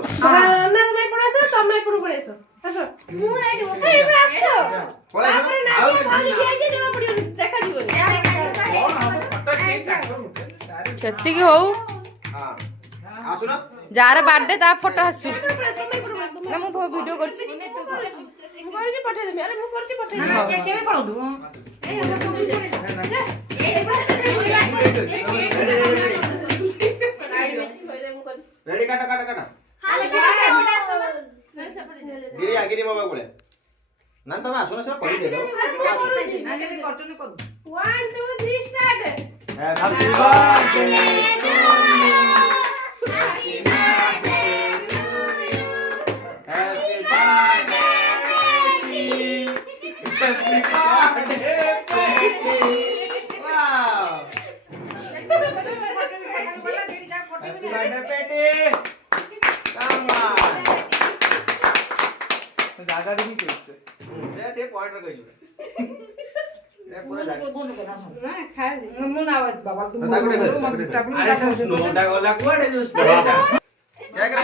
ନା ତମେ ଏପଟେ ଆସ ତମେ ଏପଟକୁ ପଳେଇ ଆସ ଆସ ମୁଁ ଏଇଠି ବସି ଏଇପଟେ ଆସ ତାପରେ ନା ଭାଉଜ ଠିଆ ହେଇକି ଜଣା ପଡ଼ିବନି ଦେଖାଯିବନି ସେତିକି ହଉ ଆସୁନ ଯାହାର ବାର୍ଥଡେ ତା ଫଟୋ ଆସୁ ତମେ ଏପଟେ ନା ମୁଁ ଭିଡ଼ିଓ କରୁଛି ମୁଁ କରୁଛି ପଠେଇଦେବି ଆରେ ମୁଁ କରୁଛି ପଠେଇଦେବି ସେ ବି କରନ୍ତୁ रेडी काटा काटा काटा गिरी गिरी मोबाइल कोले ना तमे आसो ना सब पढी दे दो 1 2 3 स्टार्ट हैप्पी बर्थडे ज्यादा देखी कैसे ये पॉइंट रख गई ये पूरा जाके ना खा ले ମୁଁ ନା ବାବା ତୁ ताकड़े अरे स्नो टा गला कुआडे जो स्नो टा क्या कर